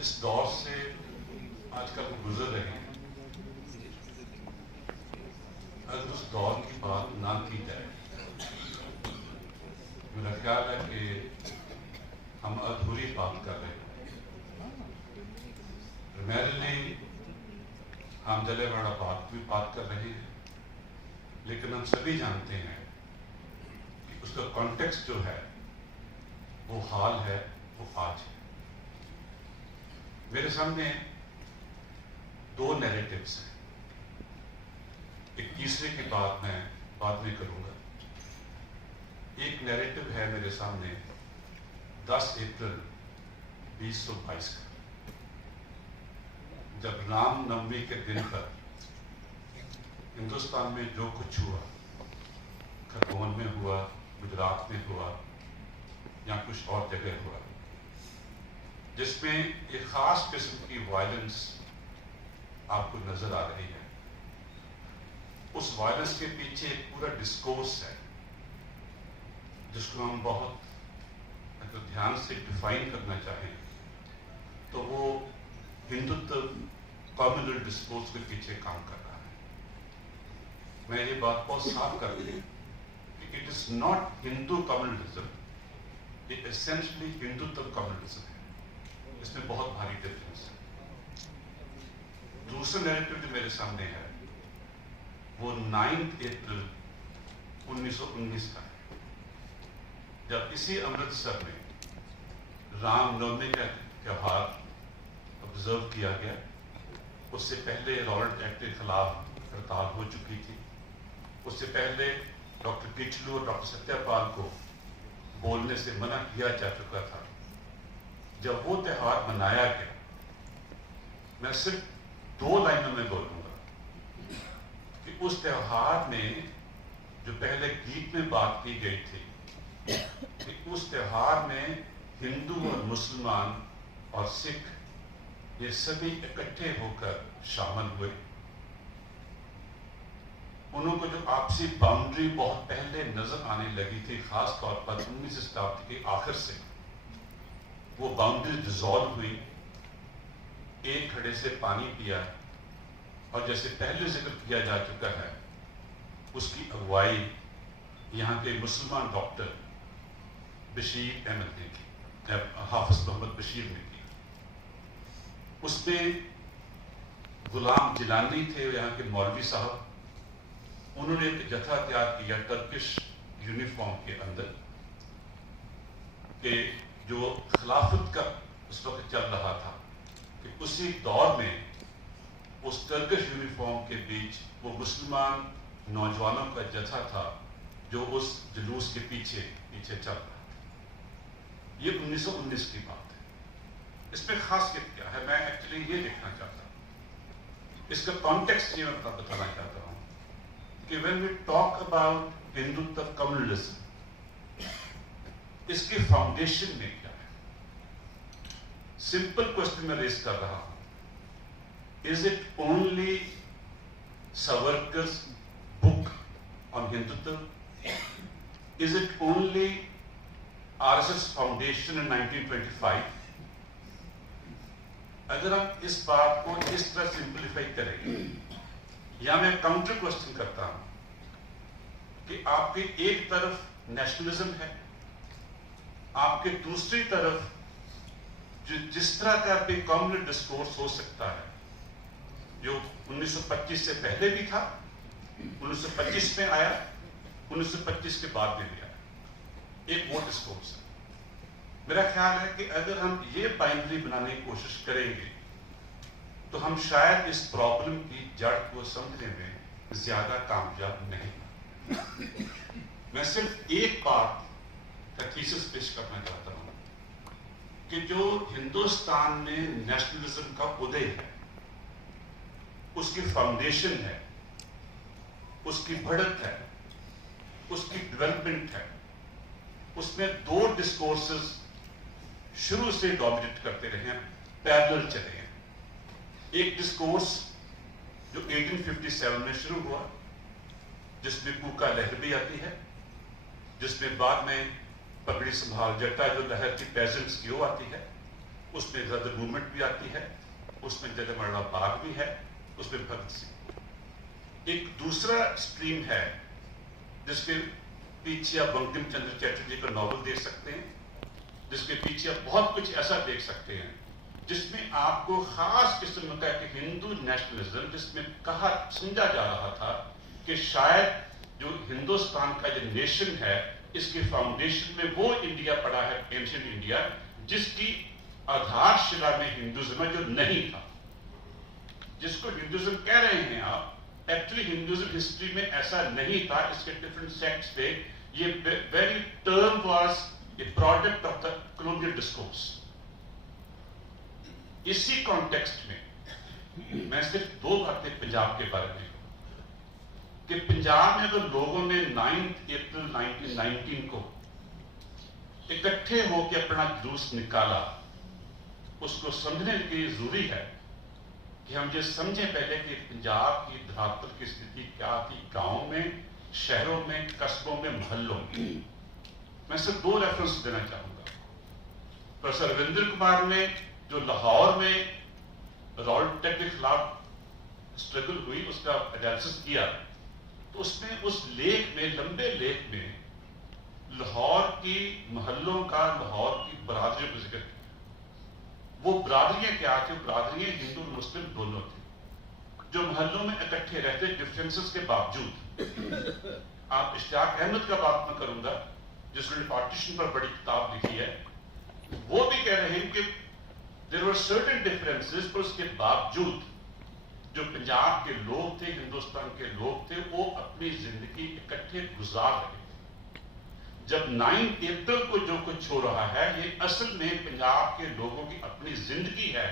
جس دور سے آج کل گزر رہے ہیں، اگر اس دور کی بات نہ کی جائے، میرا خیال ہے کہ ہم ادھوری بات کر رہے ہیں۔ پرائمرلی ہم جلیاں والا باغ بھی بات کر رہے ہیں، لیکن ہم سبھی جانتے ہیں کہ اس کا کانٹیکسٹ جو ہے وہ حال ہے، وہ آج ہے۔ میرے سامنے دو نیریٹیوز ہیں، ایک تیسرے کی بات میں بعد میں کروں گا۔ ایک نیریٹیو ہے میرے سامنے 10 اپریل 2022 کا، جب رام نومی کے دن پر ہندوستان میں جو کچھ ہوا، کھرگون میں ہوا، گجرات میں ہوا یا کچھ اور جگہ ہوا، جس میں ایک خاص قسم کی وائلنس آپ کو نظر آ رہی ہے۔ اس وائلنس کے پیچھے ایک پورا ڈسکورس ہے جس کو ہم بہت اگر دھیان سے ڈیفائن کرنا چاہیں تو وہ ہندوتو کمیونل ڈسکورس کے پیچھے کام کر رہا ہے۔ میں یہ بات بہت صاف کر دوں کہ it is not Hindu communalism, یہ اسینشلی ہندوتو کمیونلزم ہے۔ اس میں بہت بھاری ڈفرینس ہے۔ دوسرا نیریٹیو جو میرے سامنے ہے وہ 9 اپریل 1919 کا ہے، جب اسی امرتسر میں رام نومی کا تہوار آبزرو کیا گیا۔ اس سے پہلے رالٹ ایکٹ کے خلاف ہڑتال ہو چکی تھی، اس سے پہلے ڈاکٹر کچلو اور ڈاکٹر ستیہ پال کو بولنے سے منع کیا جا چکا تھا۔ جب وہ تہوار منایا گیا، میں صرف 2 لائنوں میں بولوں گا کہ اس تہوار میں جو پہلے گیت میں بات کی گئی تھی کہ اس تہوار میں ہندو اور مسلمان اور سکھ یہ سبھی اکٹھے ہو کر شامل ہوئے۔ انہوں کو جو آپسی باؤنڈری بہت پہلے نظر آنے لگی تھی، خاص طور پر 19 شتابدی کے آخر سے، وہ باؤنڈری ڈیزالو ہوئی۔ ایک گھڑے سے پانی پیا، اور جیسے پہلے ذکر کیا جا چکا ہے، اس کی اگوائی یہاں کے مسلمان ڈاکٹر بشیر احمد نے کی، حافظ محمد بشیر نے کی۔ اس میں غلام جیلانی تھے یہاں کے مولوی صاحب، انہوں نے ایک جتھا تیار کیا ٹرکش یونیفارم کے اندر کہ جو خلافت کا اس وقت چل رہا تھا، کہ اسی دور میں اس ٹرکش یونیفارم کے بیچ وہ مسلمان نوجوانوں کا جتھا تھا جو اس جلوس کے پیچھے چل رہا تھا۔ یہ 1919 کی بات ہے۔ اس میں خاصیت کیا ہے، میں ایکچولی یہ دیکھنا چاہتا ہوں، اس کا کانٹیکسٹ یہ میں بتانا چاہتا ہوں کہ when we talk about Hindutva communalism, اس کی فاؤنڈیشن میں کیا ہے؟ سمپل کوشچن میں ریز کر رہا ہوں، is it only Savarkar's book on Hindutva? Is it only RSS Foundation in 1925? اگر ہم اس بات کو اس طرح سمپلیفائی کریں گے، یا میں کاؤنٹر کوشچن کرتا ہوں کہ آپ کی ایک طرف نیشنلزم ہے، آپ کے دوسری طرف جو جس طرح کا بھی کمیونل ڈسکورس ہو سکتا ہے، جو 1925 سے پہلے بھی تھا، 1925 میں آیا، 1925 کے بعد میں بھی آیا، ایک وہ ڈسکورس ہے۔ میرا خیال ہے کہ اگر ہم یہ بائنڈری بنانے کی کوشش کریں گے تو ہم شاید اس پرابلم کی جڑ کو سمجھنے میں زیادہ کامیاب نہیں۔ میں صرف ایک بات کا تھیسس پیش کرنا چاہتا ہوں کہ جو ہندوستان میں نیشنلزم کا ادے ہے، اس کی فاؤنڈیشن ہے، اس کی بڑھت ہے، اس کی ڈیولپمنٹ ہے، اس میں 2 ڈسکورسز شروع سے ڈومینیٹ کرتے رہے ہیں، پیرلل چلے ہیں۔ ایک ڈسکورس جو 1857 میں شروع ہوا، جس میں کوکا لہر بھی آتی ہے، جس میں بعد میں پگڑی سنبھال جٹا جو لہر کی پیزنٹس کی وہ آتی ہے، اس میں غدر موومنٹ بھی آتی ہے، اس میں جلیانوالہ باغ بھی ہے، اس میں بھگت سنگھ۔ ایک دوسرا اسٹریم ہے جس کے پیچھے آپ بنکم چندر چیٹرجی کا ناول دیکھ سکتے ہیں، جس کے پیچھے آپ بہت کچھ ایسا دیکھ سکتے ہیں جس میں آپ کو خاص قسم کا کہ ہندو نیشنلزم، جس میں کہا سمجھا جا رہا تھا کہ شاید جو ہندوستان کا جو نیشن ہے اس کے فاؤنڈیشن میں وہ انڈیا پڑا ہے، اینشنٹ انڈیا، جس کی آدھار شلا میں ہندوازم ہے جو نہیں تھا، جس کو ہندوازم کہہ رہے ہیں آپ، ایکچولی ہندوازم ہسٹری میں ایسا نہیں تھا، اس کے ڈفرنٹ سیکٹس تھے، یہ very term was a product of the colonial discourse. اسی کانٹیکسٹ میں میں صرف دو باتیں پنجاب کے بارے میں کہ پنجاب میں اگر لوگوں نے 9 اپریل 1919 کو اکٹھے ہو کے اپنا جلوس نکالا، اس کو سمجھنے کے لیے ضروری ہے کہ ہم یہ سمجھیں پہلے کہ پنجاب کی دھاتر کی استھتی کیا تھی، گاؤں میں، شہروں میں، قصبوں میں، محلوں میں۔ میں صرف دو ریفرنس دینا چاہوں گا۔ پروفیسر روندر کمار نے جو لاہور میں رالٹ ٹیک کے خلاف اسٹرگل ہوئی، اس کا انالیسس کیا، تو اس میں اس لیکھ میں، لمبے لیکھ میں، لاہور کی محلوں کا، لاہور کی برادریوں کا ذکر کیا۔ وہ برادریاں کیا تھیں؟ برادریاں ہندو اور مسلم دونوں تھیں، جو محلوں میں اکٹھے رہتے ڈفرینسز کے باوجود۔ آپ اشتیاق احمد کا بات میں کروں گا جس نے پارٹیشن پر بڑی کتاب لکھی ہے، وہ بھی کہہ رہے ہیں کہ there were certain differences، پر اس کے باوجود جو پنجاب کے لوگ تھے، ہندوستان کے لوگ تھے، وہ اپنی زندگی اکٹھے گزار رہے تھے۔ جب 9 اپریل کو جو کچھ ہو رہا ہے، یہ اصل میں پنجاب کے لوگوں کی اپنی زندگی ہے،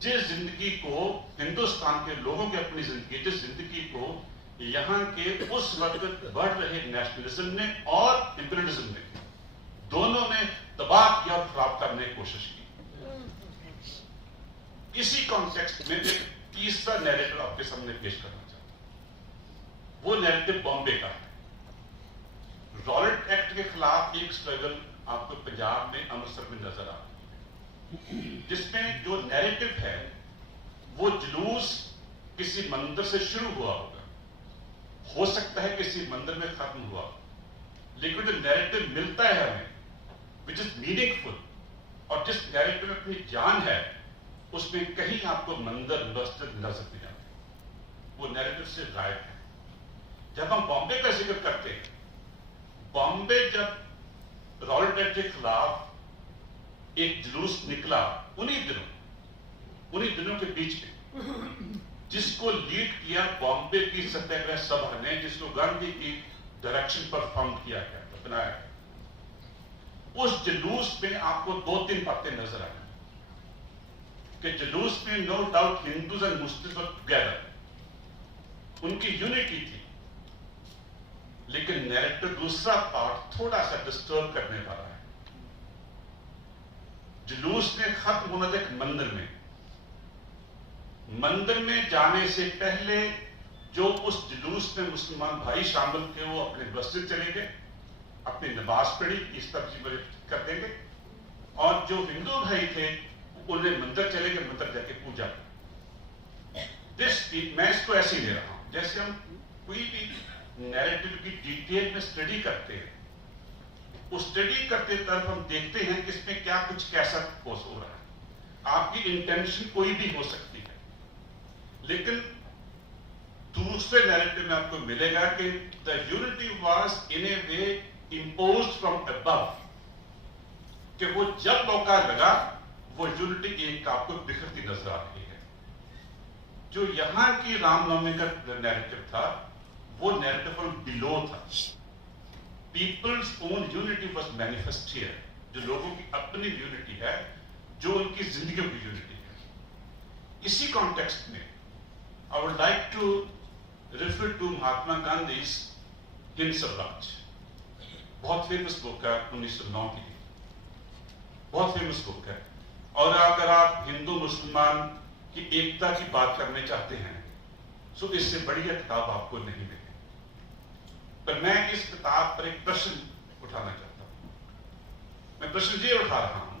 جس زندگی کو ہندوستان کے لوگوں کی اپنی زندگی، جس زندگی کو یہاں کے اس وقت بڑھ رہے نیشنلزم نے اور امپیریلزم نے، دونوں نے تباہ کیا اور خراب کرنے کی کوشش کی۔ اسی کانٹیکسٹ میں ایک تیسرا نیریٹو آپ کے سامنے پیش کرنا چاہتا ہوں، وہ نیریٹو بامبے کا ہے۔ رالٹ ایکٹ کے خلاف ایک سٹرگل آپ کو پنجاب میں، امرتسر میں نظر آتی ہے، جس میں جو نیریٹو ہے وہ جلوس کسی مندر سے شروع ہوا ہوگا، ہو سکتا ہے کسی مندر میں ختم ہوا، لیکن جو نیریٹو ملتا ہے ہمیں which is meaningful، اور جس نیریٹو میں اپنی جان ہے، اس میں کہیں آپ کو مندر مسجد نظر نہیں آتے، وہ نیریٹو سے غائب ہے۔ جب ہم بامبے کا ذکر کرتے ہیں، بامبے جب رالٹ ایکٹ کے خلاف ایک جلوس نکلا، انہی دنوں کے بیچ میں، جس کو لیڈ کیا بامبے کی ستیہ گرہ سبھا نے، جس کو گاندھی کی ڈائریکشن پر فاؤنڈ کیا گیا، بنایا گیا، اس جلوس میں آپ کو 2-3 باتیں نظر آئیں کہ جلوس میں no doubt Hindus and Muslims were together, ان کی یونٹی تھی، لیکن نیریٹو دوسرا پارٹ تھوڑا سا ڈسٹرب کرنے والا ہے۔ جلوس میں ختم ہونا تھا ایک مندر میں، مندر میں جانے سے پہلے جو اس جلوس میں مسلمان بھائی شامل تھے وہ اپنے مسجد چلے گئے، اپنی نماز پڑھی، اس طرح کر دیں گے، اور جو ہندو بھائی تھے انہیں مندر چلے گئے، مندر جا کے پوجا۔ میں اس کو ایسے ہی لے رہا ہوں جیسے ہم کوئی بھی نیریٹو کی ڈیٹیل میں اسٹڈی کرتے ہیں، اس اسٹڈی کرتے طرف ہم دیکھتے ہیں کہ اس میں کیا کچھ کیسا ہو رہا ہے۔ آپ کی انٹینشن کوئی بھی ہو سکتی ہے، لیکن دوسرے نیریٹو میں آپ کو ملے گا کہ the unity was in a way imposed from above، کہ وہ جب موقع لگا وہ یونٹی ایک آپ کو بکھرتی نظر آ رہی ہے۔ جو یہاں کی رام نومی کا نیریٹو تھا وہ نیریٹو فرام بلو تھا، people's own unity was manifest here, جو لوگوں کی اپنی یونٹی ہے، جو ان کی زندگیوں کی یونٹی ہے۔ اسی کانٹیکسٹ میں I would like to refer to Mahatma گاندھی's ہند سوراج، بہت فیمس بک ہے 1909 کی، بہت فیمس بک ہے، اور اگر آپ ہندو مسلمان کی ایکتا کی بات کرنے چاہتے ہیں تو اس سے بڑھیا کتاب آپ کو نہیں ملے۔ پر میں اس کتاب پر ایک پرشن اٹھانا چاہتا ہوں، میں پرشن یہ اٹھا رہا ہوں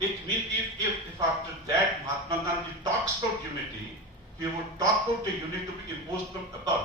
it means if after that Mahatma Gandhi talks about unity, he would talk about a unity to be imposed from above.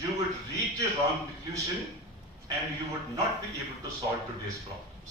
you would reach a wrong conclusion and you would not be able to solve today's problems.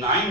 9